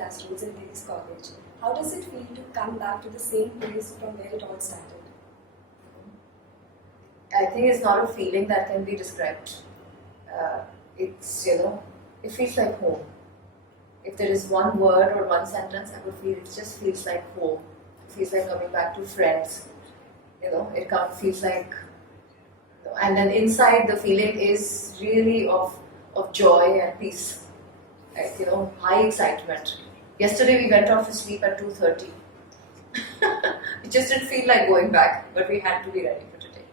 classrooms in Ladies College. How does it feel to come back to the same place from where it all started? I think it's not a feeling that can be described. It's, it feels like home. If there is one word or one sentence, I would feel it just feels like home. It feels like coming back to friends. It feels like, and then inside the feeling is really of joy and peace. Like, high excitement. Yesterday we went off to sleep at 2:30. It just didn't feel like going back, but we had to be ready for today.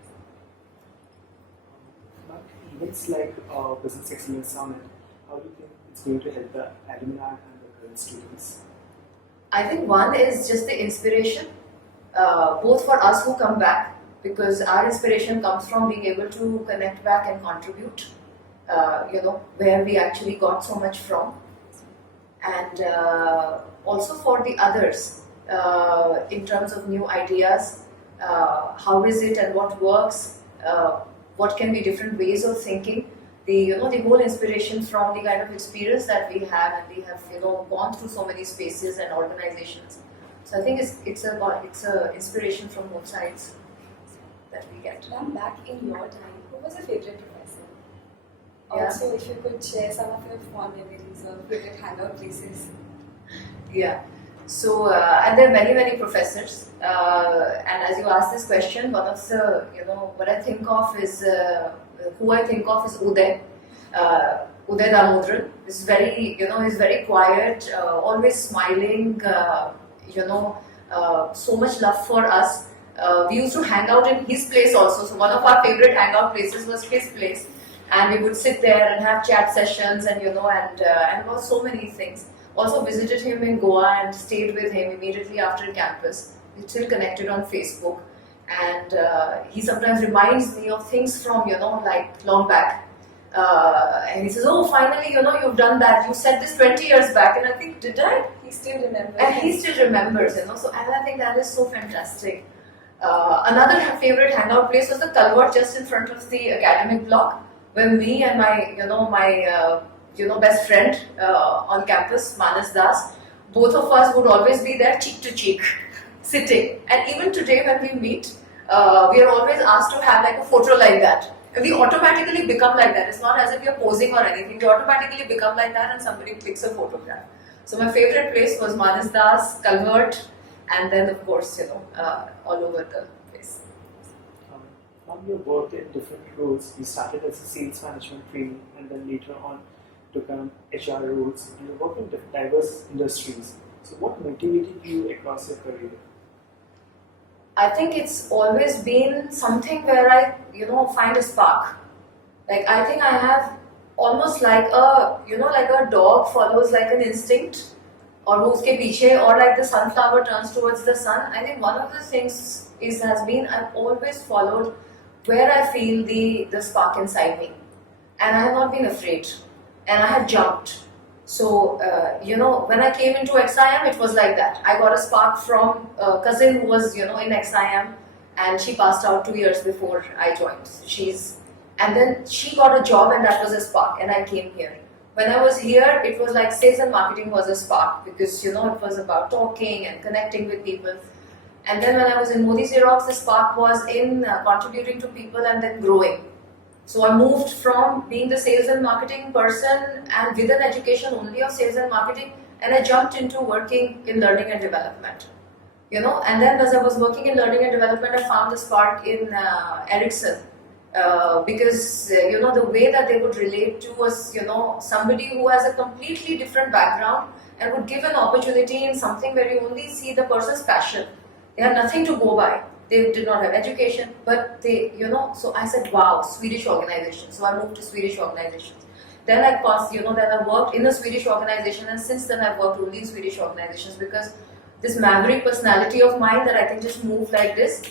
But events like Business Excellence Summit, how do you think it's going to help the alumni and the current students? I think one is just the inspiration, both for us who come back, because our inspiration comes from being able to connect back and contribute, where we actually got so much from. And also for the others, in terms of new ideas, how is it and what works, what can be different ways of thinking, the whole inspiration from the kind of experience that we have, and we have gone through so many spaces and organizations. So I think it's a inspiration from both sides that we get. Come back in your time, who was your favorite professor? Yeah. Also, if you could share some of your fond memories or favorite hangout places. Yeah. So, and there are many professors. And as you asked this question, one of the, what I think of is, who I think of is Uday. Uday Damodran. He's very, he's very quiet, always smiling, so much love for us. We used to hang out in his place also. So one of our favorite hangout places was his place. And we would sit there and have chat sessions and, and about so many things. Also visited him in Goa and stayed with him immediately after campus. We're still connected on Facebook. And he sometimes reminds me of things from, like long back. And he says, oh, finally, you've done that. You said this 20 years back. And I think, did I? He still remembers. And he still remembers, So, and I think that is so fantastic. Another favorite hangout place was the Culvert just in front of the academic block, where me and my best friend on campus, Manas Das, both of us would always be there cheek to cheek, sitting. And even today when we meet, we are always asked to have like a photo like that. And we automatically become like that. It's not as if you're posing or anything. We automatically become like that and somebody clicks a photograph. So my favorite place was Manas Das, Culvert, and then of course, all over the place. From your work in different roles, you started as a sales management trainee and then later on took on HR roles, and you work in diverse industries. So what motivated you across your career? I think it's always been something where I, find a spark. Like I think I have almost like a, like a dog follows like an instinct, or wo uske piche, or like the sunflower turns towards the sun. I think one of the things has been I've always followed where I feel the spark inside me, and I have not been afraid, and I have jumped. So when I came into XIM, it was like that. I got a spark from a cousin who was in XIM, and she passed out 2 years before I joined. And then she got a job, and that was a spark, and I came here. When I was here, it was like sales and marketing was a spark, because it was about talking and connecting with people. And then when I was in Modi Xerox, the spark was in contributing to people and then growing. So I moved from being the sales and marketing person and with an education only of sales and marketing, and I jumped into working in learning and development. And then as I was working in learning and development, I found the spark in Ericsson. Because the way that they would relate to was somebody who has a completely different background and would give an opportunity in something where you only see the person's passion. They had nothing to go by. They did not have education, but they, so I said, wow, Swedish organization. So I moved to Swedish organizations. Then I passed, then I worked in a Swedish organization, and since then I've worked only in Swedish organizations, because this maverick personality of mine that I can just move like this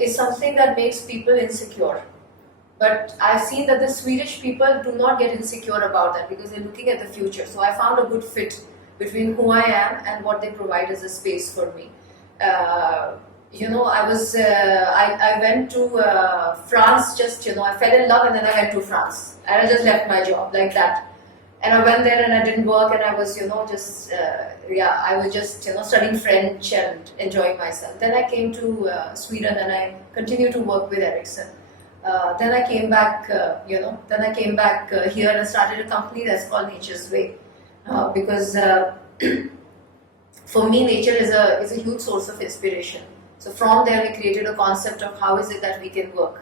is something that makes people insecure. But I've seen that the Swedish people do not get insecure about that, because they're looking at the future. So I found a good fit between who I am and what they provide as a space for me. I went to France, just, I fell in love and then I went to France. I just left my job like that. And I went there and I didn't work, and I was, I was just, studying French and enjoying myself. Then I came to Sweden and I continued to work with Ericsson. Then I came back, here and started a company that's called Nature's Way. Because for me, nature is a huge source of inspiration. So from there, we created a concept of how is it that we can work,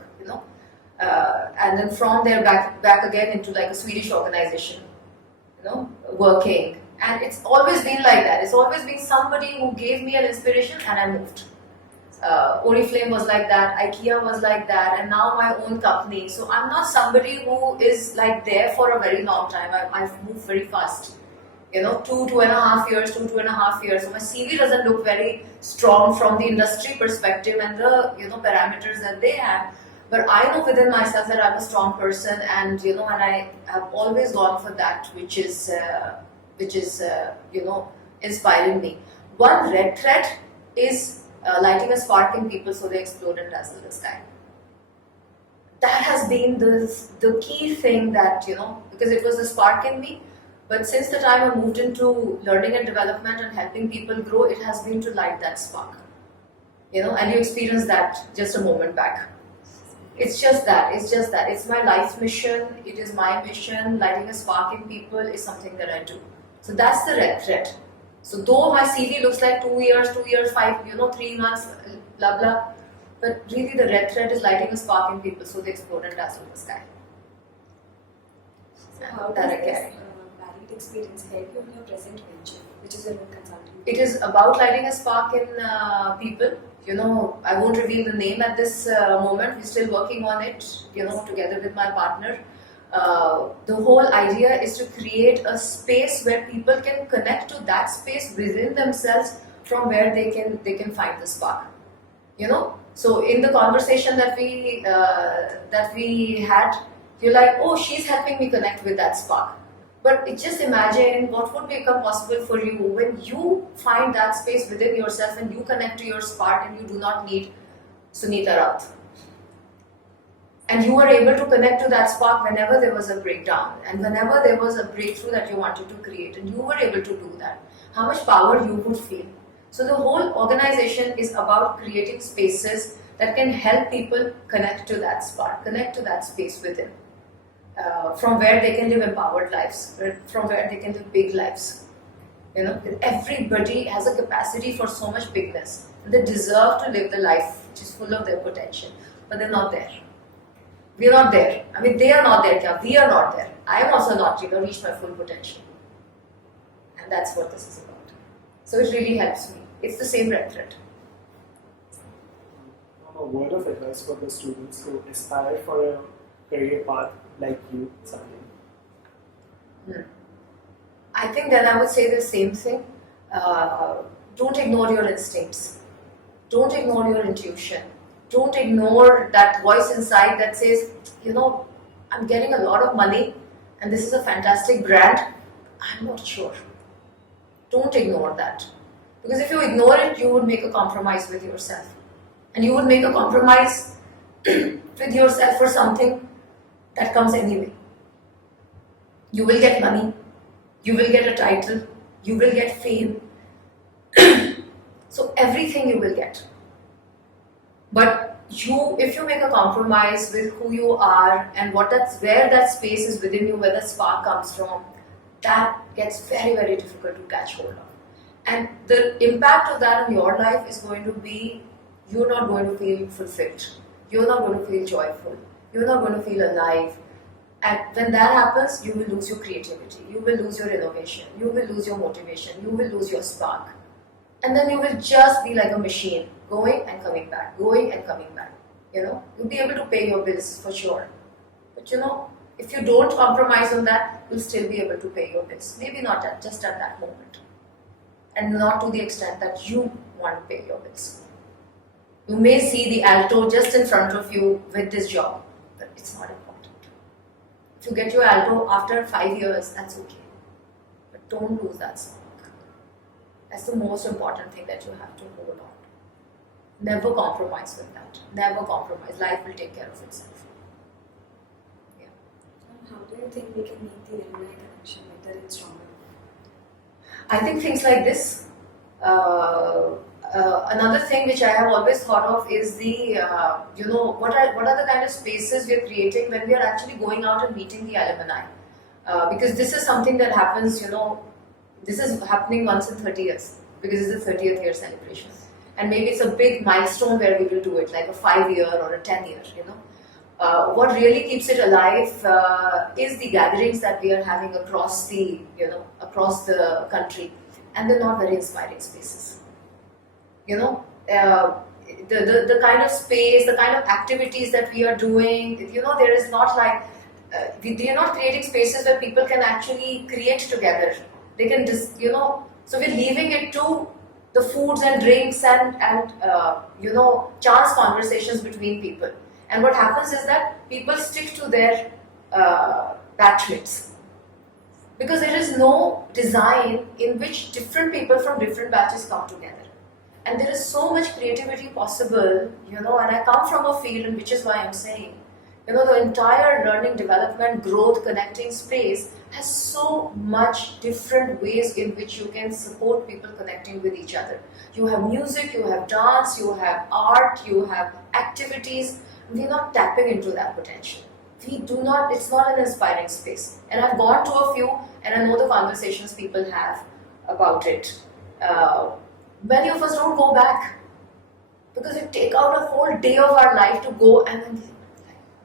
and then from there back again into like a Swedish organization, working. And it's always been like that. It's always been somebody who gave me an inspiration and I moved. Oriflame was like that, IKEA was like that, and now my own company. So I'm not somebody who is like there for a very long time. I've moved very fast. 2.5 years. So my CV doesn't look very strong from the industry perspective and the parameters that they have. But I know within myself that I'm a strong person, and and I have always gone for that, which is inspiring me. One red thread is lighting a spark in people so they explode and dazzle the sky. That has been the key thing that because it was a spark in me. But since the time I moved into learning and development and helping people grow, it has been to light that spark. And you experienced that just a moment back. It's just that. It's my life mission. It is my mission. Lighting a spark in people is something that I do. So that's the red thread. So though my CV looks like 2 years, 5, 3 months, blah, blah. But really the red thread is lighting a spark in people so they explode and dazzle the sky. So how does this varied experience help you in your present venture, which is your own consulting? It is about lighting a spark in people. I won't reveal the name at this moment. We're still working on it, together with my partner. The whole idea is to create a space where people can connect to that space within themselves from where they can find the spark. So in the conversation that we had, you're like, oh, she's helping me connect with that spark. But just imagine what would become possible for you when you find that space within yourself and you connect to your spark and you do not need Sunita Raut. And you were able to connect to that spark whenever there was a breakdown and whenever there was a breakthrough that you wanted to create, and you were able to do that. How much power you would feel. So the whole organization is about creating spaces that can help people connect to that spark, connect to that space within. From where they can live empowered lives, from where they can live big lives. Everybody has a capacity for so much bigness. They deserve to live the life which is full of their potential, but they're not there. We're not there. I mean, they are not there. We are not there. I am also not reached my full potential. And that's what this is about. So it really helps me. It's the same red thread. A word of advice for the students who aspire for a career path like you someday? I think then I would say the same thing. Don't ignore your instincts. Don't ignore your intuition. Don't ignore that voice inside that says, I'm getting a lot of money and this is a fantastic brand. I'm not sure. Don't ignore that. Because if you ignore it, you would make a compromise with yourself. And you would make a compromise with yourself for something that comes anyway. You will get money, you will get a title, you will get fame. So everything you will get. But if you make a compromise with who you are and where that space is within you, where that spark comes from, that gets very, very difficult to catch hold of. And the impact of that in your life is going to be, you're not going to feel fulfilled. You're not going to feel joyful. You're not going to feel alive. And when that happens, you will lose your creativity. You will lose your innovation. You will lose your motivation. You will lose your spark. And then you will just be like a machine, going and coming back, going and coming back. You'll be able to pay your bills for sure. But if you don't compromise on that, you'll still be able to pay your bills. Maybe not just at that moment. And not to the extent that you want to pay your bills. You may see the alto just in front of you with this job, but it's not important. If you get your alto after 5 years, that's okay. But don't lose that spark. That's the most important thing that you have to hold on. Never compromise with that. Never compromise. Life will take care of itself. Yeah. How do you think we can meet the alumni connection? therein stronger? I think things like this. Another thing which I have always thought of is the, what are the kind of spaces we are creating when we are actually going out and meeting the alumni. Because this is something that happens, this is happening once in 30 years because it's the 30th year celebration. And maybe it's a big milestone where we will do it, like a 5-year or a 10-year, what really keeps it alive is the gatherings that we are having across the country, and they're not very inspiring spaces. The kind of space, the kind of activities that we are doing, there is not like we are not creating spaces where people can actually create together. They can just, so we're leaving it to the foods and drinks and chance conversations between people. And what happens is that people stick to their batchmates because there is no design in which different people from different batches come together. And there is so much creativity possible, and I come from a field, and which is why I'm saying, the entire learning, development, growth, connecting space has so much different ways in which you can support people connecting with each other. You have music, you have dance, you have art, you have activities. We're not tapping into that potential. It's not an inspiring space. And I've gone to a few, and I know the conversations people have about it. Many of us don't go back because we take out a whole day of our life to go and then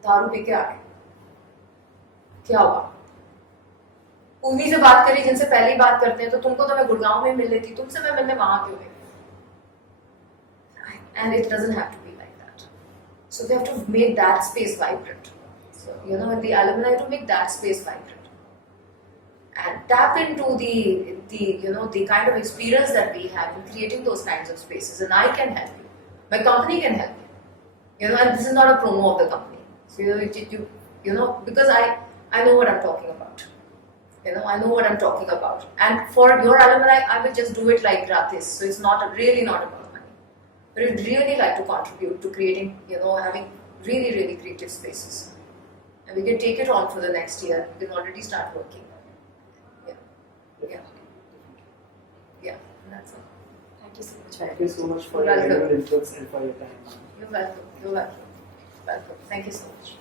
दारू P के आ गए, क्या हुआ? उन्हीं से बात करी जिनसे पहली बात करते हैं, तो तुमको तो मैं गुड़गांव में मिल लेती, तुमसे मैं मिलने वहां क्यों गई? And it doesn't have to be like that. So we have to make that space vibrant. So in the alumni, to make that space vibrant and tap into the kind of experience that we have in creating those kinds of spaces. And I can help you. My company can help you. And this is not a promo of the company. So because I know what I'm talking about. I know what I'm talking about. And for your alumni, I will just do it like gratis. So it's really not about money. But I'd really like to contribute to creating, having really, really creative spaces. And we can take it on for the next year. We can already start working. Yeah, that's all. Thank you so much. Thank you so much for You're your welcome. inputs and for your time. You're welcome. Welcome. Thank you so much.